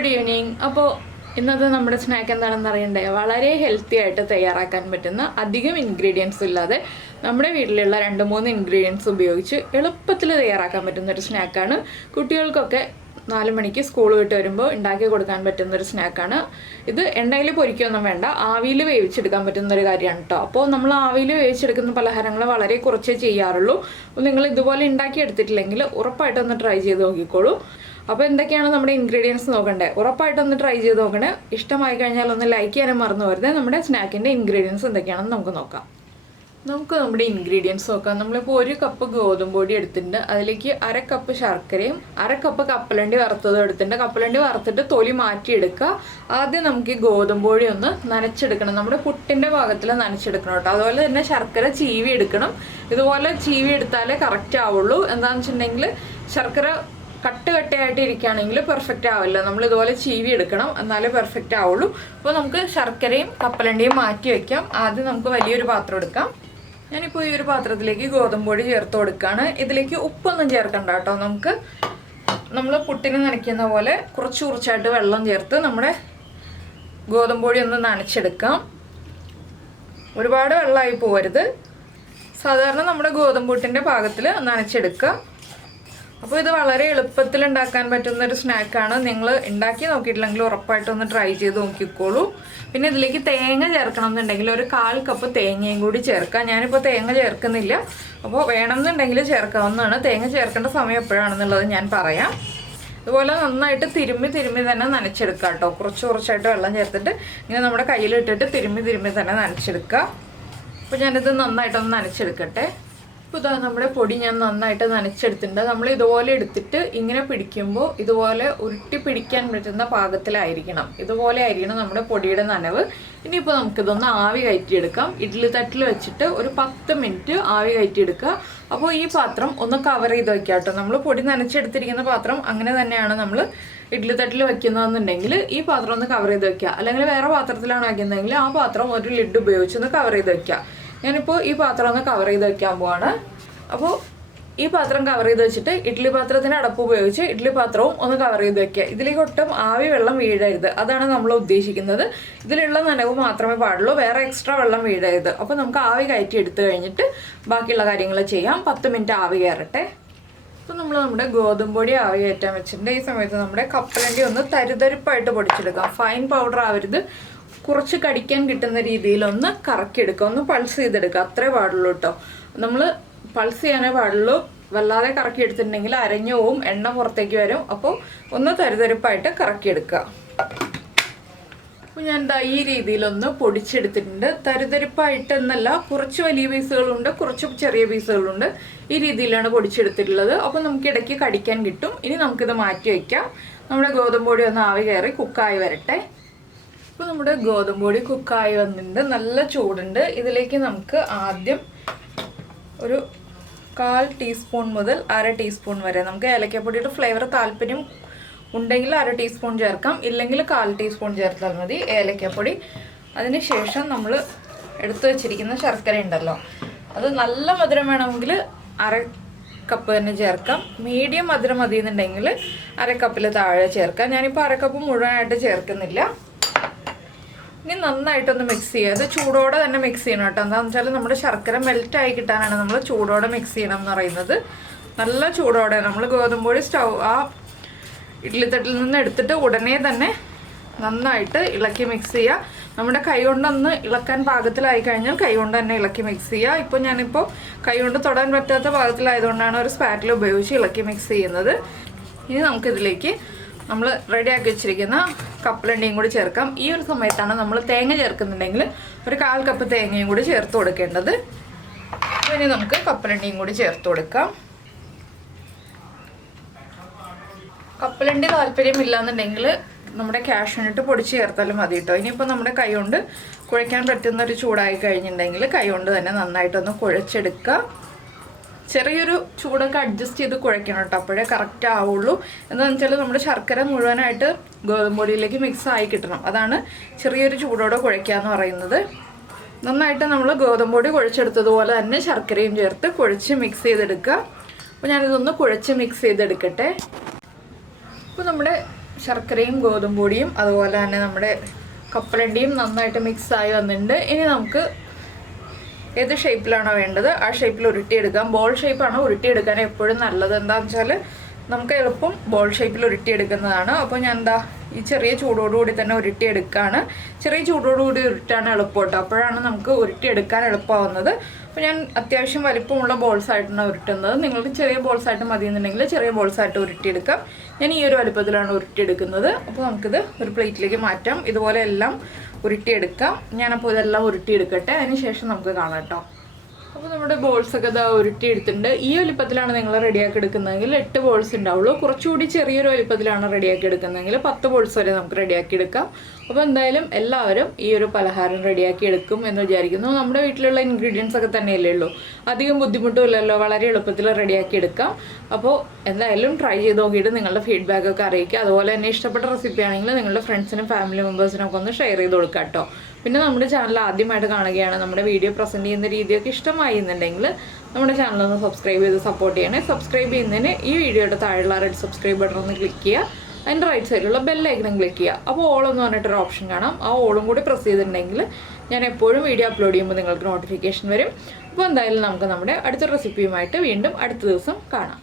Good evening. അപ്പോൾ ഇന്നത്തെ നമ്മുടെ സ്നാക്ക് എന്താണെന്ന് അറിയണ്ടേ? വളരെ ഹെൽത്തി ആയിട്ട് തയ്യാറാക്കാൻ പറ്റുന്ന അധികം ഇൻഗ്രീഡിയൻസ് ഇല്ലാതെ നമ്മുടെ വീട്ടിലുള്ള 2-3 ഇൻഗ്രീഡിയൻസ് ഉപയോഗിച്ച് എളുപ്പത്തിൽ തയ്യാറാക്കാൻ പറ്റുന്ന ഒരു സ്നാക്കാണ്. കുട്ടികൾക്കൊക്കെ 4 മണിക്ക് സ്കൂൾ വിട്ട് വരുമ്പോൾ ഉണ്ടാക്കി കൊടുക്കാൻ പറ്റുന്ന ഒരു സ്നാക്കാണ് ഇത്. എണ്ണയിൽ പൊരിക്കൊന്നും വേണ്ട, ആവിയിൽ വേവിച്ചെടുക്കാൻ പറ്റുന്ന ഒരു കാര്യമാണ് കേട്ടോ. അപ്പോൾ നമ്മൾ ആവിയിൽ വേവിച്ചെടുക്കുന്ന പലഹാരങ്ങൾ വളരെ കുറച്ചേ ചെയ്യാറുള്ളൂ. അപ്പോൾ നിങ്ങൾ ഇതുപോലെ ഉണ്ടാക്കി എടുത്തിട്ടില്ലെങ്കിൽ ഉറപ്പായിട്ടൊന്ന് ട്രൈ ചെയ്ത് നോക്കിക്കോളൂ. അപ്പോൾ എന്തൊക്കെയാണ് നമ്മുടെ ഇൻഗ്രീഡിയൻസ് നോക്കണ്ടേ? ഉറപ്പായിട്ടൊന്ന് ട്രൈ ചെയ്ത് നോക്കണേ. ഇഷ്ടമായി കഴിഞ്ഞാൽ ഒന്ന് ലൈക്ക് ചെയ്യാനും മറന്നു വരുന്നത്. നമ്മുടെ സ്നാക്കിൻ്റെ ഇൻഗ്രീഡിയൻസ് എന്തൊക്കെയാണെന്ന് നമുക്ക് നോക്കാം. നമ്മുടെ ഇൻഗ്രീഡിയൻസ് നോക്കാം. നമ്മളിപ്പോൾ 1 കപ്പ് ഗോതമ്പ് പൊടി എടുത്തിട്ടുണ്ട്. അതിലേക്ക് 1/2 കപ്പ് ശർക്കരയും 1/2 കപ്പ് കപ്പലണ്ടി വറുത്തതും എടുത്തിട്ടുണ്ട്. കപ്പലണ്ടി വറുത്തിട്ട് തൊലി മാറ്റിയെടുക്കുക. ആദ്യം നമുക്ക് ഈ ഗോതമ്പ് പൊടി ഒന്ന് നനച്ചെടുക്കണം. നമ്മുടെ പുട്ടിൻ്റെ ഭാഗത്തിൽ നനച്ചെടുക്കണം കേട്ടോ. അതുപോലെ തന്നെ ശർക്കര ചീവി എടുക്കണം. ഇതുപോലെ ചീവി എടുത്താലേ കറക്റ്റ് ആവുള്ളൂ. എന്താണെന്ന് വെച്ചിട്ടുണ്ടെങ്കിൽ ശർക്കര കട്ടയായിട്ട് ഇരിക്കുകയാണെങ്കിൽ പെർഫെക്റ്റ് ആവില്ല. നമ്മൾ ഇതുപോലെ ചീവി എടുക്കണം, എന്നാലേ പെർഫെക്റ്റ് ആവുള്ളൂ. അപ്പോൾ നമുക്ക് ശർക്കരയും കപ്പലണ്ടിയും മാറ്റി വയ്ക്കാം. ആദ്യം നമുക്ക് വലിയൊരു പാത്രം എടുക്കാം. ഞാനിപ്പോൾ ഈ ഒരു പാത്രത്തിലേക്ക് ഗോതമ്പ് പൊടി ചേർത്ത് കൊടുക്കുകയാണ്. ഇതിലേക്ക് ഉപ്പൊന്നും ചേർക്കണ്ട കേട്ടോ. നമ്മൾ പുട്ടിന് നനയ്ക്കുന്ന പോലെ കുറച്ചായിട്ട് വെള്ളം ചേർത്ത് നമ്മുടെ ഗോതമ്പ് പൊടി ഒന്ന് നനച്ചെടുക്കാം. ഒരുപാട് വെള്ളമായി പോകരുത്. സാധാരണ നമ്മുടെ ഗോതമ്പ് പുട്ടിൻ്റെ പാകത്തിൽ നനച്ചെടുക്കുക. അപ്പോൾ ഇത് വളരെ എളുപ്പത്തിൽ ഉണ്ടാക്കാൻ പറ്റുന്ന ഒരു സ്നാക്കാണ്. നിങ്ങൾ ഉണ്ടാക്കി നോക്കിയിട്ടില്ലെങ്കിൽ ഉറപ്പായിട്ടൊന്ന് ട്രൈ ചെയ്ത് നോക്കിക്കോളൂ. പിന്നെ ഇതിലേക്ക് തേങ്ങ ചേർക്കണം എന്നുണ്ടെങ്കിൽ ഒരു 1/4 കപ്പ് തേങ്ങയും കൂടി ചേർക്കാം. ഞാനിപ്പോൾ തേങ്ങ ചേർക്കുന്നില്ല. അപ്പോൾ വേണമെന്നുണ്ടെങ്കിൽ ചേർക്കാവുന്നതാണ്. തേങ്ങ ചേർക്കേണ്ട സമയം എപ്പോഴാണെന്നുള്ളത് ഞാൻ പറയാം. അതുപോലെ നന്നായിട്ട് തിരുമ്മി തന്നെ നനച്ചെടുക്കുക കേട്ടോ. കുറച്ചായിട്ട് വെള്ളം ചേർത്തിട്ട് ഇങ്ങനെ നമ്മുടെ കയ്യിലിട്ടിട്ട് തിരുമ്മി തന്നെ നനച്ചെടുക്കുക. അപ്പോൾ ഞാനിത് നന്നായിട്ടൊന്ന് നനച്ചെടുക്കട്ടെ. ഇപ്പോൾ ഇതാ നമ്മുടെ പൊടി ഞാൻ നന്നായിട്ട് നനച്ചെടുത്തിട്ടുണ്ട്. നമ്മൾ ഇതുപോലെ എടുത്തിട്ട് ഇങ്ങനെ പിടിക്കുമ്പോൾ ഇതുപോലെ ഉരുട്ടി പിടിക്കാൻ പറ്റുന്ന പാകത്തിലായിരിക്കണം. ഇതുപോലെ ആയിരിക്കണം നമ്മുടെ പൊടിയുടെ നനവ്. ഇനിയിപ്പോൾ നമുക്കിതൊന്ന് ആവി കയറ്റിയെടുക്കാം. ഇഡ്ഡലി തട്ടിൽ വെച്ചിട്ട് ഒരു 10 മിനിറ്റ് ആവി കയറ്റിയെടുക്കുക. അപ്പോൾ ഈ പാത്രം ഒന്ന് കവർ ചെയ്ത് വയ്ക്കുക കേട്ടോ. നമ്മൾ പൊടി നനച്ചെടുത്തിരിക്കുന്ന പാത്രം അങ്ങനെ തന്നെയാണ് നമ്മൾ ഇഡ്ഡലി തട്ടിൽ വയ്ക്കുന്നതെന്നുണ്ടെങ്കിൽ ഈ പാത്രം ഒന്ന് കവർ ചെയ്ത് വയ്ക്കുക. അല്ലെങ്കിൽ വേറെ പാത്രത്തിലാണ് വയ്ക്കുന്നതെങ്കിൽ ആ പാത്രം ഒരു ലിഡ് ഉപയോഗിച്ച് ഒന്ന് കവർ ചെയ്ത് വയ്ക്കുക. ഞാനിപ്പോൾ ഈ പാത്രം ഒന്ന് കവർ ചെയ്ത് വയ്ക്കാൻ പോവാണ്. അപ്പോൾ ഈ പാത്രം കവർ ചെയ്ത് വെച്ചിട്ട് ഇഡ്ഡലി പാത്രത്തിന് അടപ്പ് ഉപയോഗിച്ച് ഇഡ്ഡലി പാത്രവും ഒന്ന് കവർ ചെയ്ത് വെക്കുക. ഇതിലേക്ക് ഒട്ടും ആവി വെള്ളം വീഴരുത്. അതാണ് നമ്മൾ ഉദ്ദേശിക്കുന്നത്. ഇതിലുള്ള നനവ് മാത്രമേ പാടുള്ളൂ, വേറെ എക്സ്ട്രാ വെള്ളം വീഴരുത്. അപ്പോൾ നമുക്ക് ആവി കയറ്റി എടുത്തു കഴിഞ്ഞിട്ട് ബാക്കിയുള്ള കാര്യങ്ങൾ ചെയ്യാം. 10 മിനിറ്റ് ആവി കയറട്ടെ. അപ്പോൾ നമ്മുടെ ഗോതമ്പ് പൊടി ആവി കയറ്റാൻ വെച്ചിട്ടുണ്ട്. ഈ സമയത്ത് നമ്മുടെ കപ്പലണ്ടി ഒന്ന് തരിതരിപ്പായിട്ട് പൊടിച്ചെടുക്കാം. ഫൈൻ പൗഡർ ആവരുത്. കുറച്ച് കടിക്കാൻ കിട്ടുന്ന രീതിയിലൊന്ന് കറക്കിയെടുക്കുക, ഒന്ന് പൾസ് ചെയ്തെടുക്കുക. അത്രേ പാടുള്ളൂ കേട്ടോ. നമ്മൾ പൾസ് ചെയ്യാനേ പാടുള്ളൂ. വല്ലാതെ കറക്കി എടുത്തിട്ടുണ്ടെങ്കിൽ അരഞ്ഞു പോവും, എണ്ണ പുറത്തേക്ക് വരും. അപ്പോൾ ഒന്ന് തരിതരിപ്പായിട്ട് കറക്കിയെടുക്കുക. അപ്പോൾ ഞാൻ ഈ രീതിയിലൊന്ന് പൊടിച്ചെടുത്തിട്ടുണ്ട്. തരിതരിപ്പായിട്ട് എന്നല്ല, കുറച്ച് വലിയ പീസുകളുണ്ട്, കുറച്ച് ചെറിയ പീസുകളുണ്ട്. ഈ രീതിയിലാണ് പൊടിച്ചെടുത്തിട്ടുള്ളത്. അപ്പോൾ നമുക്ക് ഇടയ്ക്ക് കടിക്കാൻ കിട്ടും. ഇനി നമുക്കിത് മാറ്റി വയ്ക്കാം. നമ്മുടെ ഗോതമ്പ് പൊടി ഒന്ന് ആവി കയറി കുക്കായി വരട്ടെ. ഇപ്പോൾ നമ്മുടെ ഗോതമ്പ് പൊടി കുക്കായി വന്നിട്ടുണ്ട്, നല്ല ചൂടുണ്ട്. ഇതിലേക്ക് നമുക്ക് ആദ്യം ഒരു 1/4 ടീസ്പൂൺ മുതൽ 1/2 ടീസ്പൂൺ വരെ, നമുക്ക് ഏലക്കപ്പൊടിയുടെ ഫ്ലേവർ താല്പര്യം ഉണ്ടെങ്കിൽ 1/2 ടീസ്പൂൺ ചേർക്കാം, ഇല്ലെങ്കിൽ 1/4 ടീസ്പൂൺ ചേർത്താൽ മതി ഏലക്കപ്പൊടി. അതിനുശേഷം നമ്മൾ എടുത്തു വെച്ചിരിക്കുന്ന ശർക്കര ഉണ്ടല്ലോ, അത് നല്ല മധുരം വേണമെങ്കിൽ 1/2 കപ്പ് തന്നെ ചേർക്കാം. മീഡിയം മധുരം മതി എന്നുണ്ടെങ്കിൽ 1/2 കപ്പിൽ താഴെ ചേർക്കാം. ഞാനിപ്പോൾ 1/2 കപ്പ് മുഴുവനായിട്ട് ചേർക്കുന്നില്ല. ഇനി നന്നായിട്ടൊന്ന് മിക്സ് ചെയ്യുക. അത് ചൂടോടെ തന്നെ മിക്സ് ചെയ്യണം കേട്ടോ. എന്താണെന്ന് വെച്ചാൽ നമ്മുടെ ശർക്കര മെൽറ്റായി കിട്ടാനാണ് നമ്മൾ ചൂടോടെ മിക്സ് ചെയ്യണം എന്ന് പറയുന്നത്. നല്ല ചൂടോടെ നമ്മൾ ഗോതമ്പ് പൊടി ആ ഇഡ്ഡലി തട്ടിൽ നിന്ന് എടുത്തിട്ട് ഉടനെ തന്നെ നന്നായിട്ട് ഇളക്കി മിക്സ് ചെയ്യുക. നമ്മുടെ കൈ കൊണ്ടൊന്ന് ഇളക്കാൻ പാകത്തിലായി കഴിഞ്ഞാൽ കൈ കൊണ്ട് തന്നെ ഇളക്കി മിക്സ് ചെയ്യുക. ഇപ്പോൾ ഞാനിപ്പോൾ കൈ കൊണ്ട് തൊടാൻ പറ്റാത്ത പാകത്തിലായതുകൊണ്ടാണ് ഒരു സ്പാറ്റിൽ ഉപയോഗിച്ച് ഇളക്കി മിക്സ് ചെയ്യുന്നത്. ഇനി നമുക്കിതിലേക്ക് നമ്മൾ റെഡിയാക്കി വെച്ചിരിക്കുന്ന കപ്പലണ്ടിയും കൂടി ചേർക്കാം. ഈ ഒരു സമയത്താണ് നമ്മൾ തേങ്ങ ചേർക്കുന്നുണ്ടെങ്കിൽ ഒരു 1/4 കപ്പ് തേങ്ങയും കൂടി ചേർത്ത് കൊടുക്കേണ്ടത്. ഇനി നമുക്ക് കപ്പലണ്ടിയും കൂടി ചേർത്ത് കൊടുക്കാം. കപ്പലണ്ടി താല്പര്യമില്ല എന്നുണ്ടെങ്കിൽ നമ്മുടെ കാഷ്യൂനട്ട് പൊടിച്ച് ചേർത്താലും മതി കേട്ടോ. ഇനിയിപ്പോൾ നമ്മുടെ കൈ കൊണ്ട് കുഴയ്ക്കാൻ പറ്റുന്ന ഒരു ചൂടായി കഴിഞ്ഞിട്ടുണ്ടെങ്കിൽ കൈ കൊണ്ട് തന്നെ നന്നായിട്ടൊന്ന് കുഴച്ചെടുക്കുക. ചെറിയൊരു ചൂടൊക്കെ അഡ്ജസ്റ്റ് ചെയ്ത് കുഴയ്ക്കണം കേട്ടോ, അപ്പോഴേ കറക്റ്റ് ആവുള്ളൂ. എന്താണെന്ന് വെച്ചാൽ നമ്മുടെ ശർക്കര മുഴുവനായിട്ട് ഗോതമ്പ് പൊടിയിലേക്ക് മിക്സ് ആയി കിട്ടണം. അതാണ് ചെറിയൊരു ചൂടോടെ കുഴയ്ക്കുക എന്ന് പറയുന്നത്. നന്നായിട്ട് നമ്മൾ ഗോതമ്പ് പൊടി കുഴച്ചെടുത്തതുപോലെ തന്നെ ശർക്കരയും ചേർത്ത് കുഴച്ച് മിക്സ് ചെയ്തെടുക്കുക. അപ്പോൾ ഞാനിതൊന്ന് കുഴച്ച് മിക്സ് ചെയ്തെടുക്കട്ടെ. അപ്പോൾ നമ്മുടെ ശർക്കരയും ഗോതമ്പ് പൊടിയും അതുപോലെ തന്നെ നമ്മുടെ കപ്പലണ്ടിയും നന്നായിട്ട് മിക്സായി വന്നിട്ടുണ്ട്. ഇനി നമുക്ക് ഏത് ഷേപ്പിലാണോ വേണ്ടത് ആ ഷേപ്പിൽ ഉരുട്ടിയെടുക്കാം. ബോൾ ഷേപ്പാണ് ഉരുട്ടിയെടുക്കാൻ എപ്പോഴും നല്ലത്. എന്താണെന്ന് വെച്ചാൽ നമുക്ക് എളുപ്പം ബോൾ ഷേപ്പിൽ ഉരുട്ടിയെടുക്കുന്നതാണ്. അപ്പോൾ ഞാൻ ഈ ചെറിയ ചൂടോടുകൂടി തന്നെ ഉരുട്ടിയെടുക്കുകയാണ്. ചെറിയ ചൂടോടുകൂടി ഉരുട്ടാണ് എളുപ്പം കേട്ടോ. അപ്പോഴാണ് നമുക്ക് ഉരുട്ടിയെടുക്കാൻ എളുപ്പമാവുന്നത്. അപ്പോൾ ഞാൻ അത്യാവശ്യം വലിപ്പമുള്ള ബോൾസായിട്ടാണ് ഉരുട്ടുന്നത്. നിങ്ങൾക്ക് ചെറിയ ബോൾസായിട്ട് മതി എന്നുണ്ടെങ്കിൽ ചെറിയ ബോൾസായിട്ട് ഉരുട്ടിയെടുക്കാം. ഞാൻ ഈ ഒരു വലുപ്പത്തിലാണ് ഉരുട്ടിയെടുക്കുന്നത്. അപ്പോൾ നമുക്കിത് ഒരു പ്ലേറ്റിലേക്ക് മാറ്റാം. ഇതുപോലെ എല്ലാം ഉരുട്ടിയെടുക്കാം. ഞാനപ്പോൾ ഇതെല്ലാം ഉരുട്ടിയെടുക്കട്ടെ, അതിന് ശേഷം നമുക്ക് കാണാം കേട്ടോ. അപ്പോൾ നമ്മുടെ ബോൾസൊക്കെ ഇതാ ഉരുട്ടിയെടുത്തിട്ടുണ്ട്. ഈ വലിപ്പത്തിലാണ് നിങ്ങൾ റെഡിയാക്കി എടുക്കുന്നതെങ്കിൽ 8 ബോൾസ് ഉണ്ടാവുള്ളൂ. കുറച്ചുകൂടി ചെറിയൊരു വലിപ്പത്തിലാണ് റെഡിയാക്കി എടുക്കുന്നതെങ്കിൽ 10 ബോൾസ് വരെ നമുക്ക് റെഡിയാക്കി എടുക്കാം. അപ്പോൾ എന്തായാലും എല്ലാവരും ഈ ഒരു പലഹാരം റെഡിയാക്കി എടുക്കും എന്ന് വിചാരിക്കുന്നു. നമ്മുടെ വീട്ടിലുള്ള ഇൻഗ്രീഡിയൻസ് ഒക്കെ തന്നെയല്ലേ ഉള്ളൂ, അധികം ബുദ്ധിമുട്ടുമില്ലല്ലോ, വളരെ എളുപ്പത്തിൽ റെഡിയാക്കി എടുക്കാം. അപ്പോൾ എന്തായാലും ട്രൈ ചെയ്ത് നോക്കിയിട്ട് നിങ്ങളുടെ ഫീഡ്ബാക്കൊക്കെ അറിയിക്കുക. അതുപോലെ തന്നെ ഇഷ്ടപ്പെട്ട റെസിപ്പി ആണെങ്കിൽ നിങ്ങളുടെ ഫ്രണ്ട്സിനും ഫാമിലി മെമ്പേഴ്സിനും ഒക്കെ ഒന്ന് ഷെയർ ചെയ്ത് കൊടുക്കാം കേട്ടോ. പിന്നെ നമ്മുടെ ചാനൽ ആദ്യമായിട്ട് കാണുകയാണ്, നമ്മുടെ വീഡിയോ പ്രസൻറ്റ് ചെയ്യുന്ന രീതിയൊക്കെ ഇഷ്ടമായി എന്നുണ്ടെങ്കിൽ നമ്മുടെ ചാനലൊന്ന് സബ്സ്ക്രൈബ് ചെയ്ത് സപ്പോർട്ട് ചെയ്യണേ. സബ്സ്ക്രൈബ് ചെയ്യുന്നതിന് ഈ വീഡിയോയുടെ താഴെയുള്ള റെഡ് സബ്സ്ക്രൈബ് ബട്ടൺ ഒന്ന് ക്ലിക്ക് ചെയ്യുക. അതിൻ്റെ റൈറ്റ് സൈഡിലുള്ള ബെല്ലൈക്കണും ക്ലിക്ക് ചെയ്യുക. അപ്പോൾ ഓൾ എന്ന് പറഞ്ഞിട്ടൊരു ഓപ്ഷൻ കാണാം. ആ ഓളും കൂടി പ്രസ് ചെയ്തിട്ടുണ്ടെങ്കിൽ ഞാൻ എപ്പോഴും വീഡിയോ അപ്ലോഡ് ചെയ്യുമ്പോൾ നിങ്ങൾക്ക് നോട്ടിഫിക്കേഷൻ വരും. അപ്പോൾ എന്തായാലും നമുക്ക് നമ്മുടെ അടുത്ത റെസിപ്പിയുമായിട്ട് വീണ്ടും അടുത്ത ദിവസം കാണാം.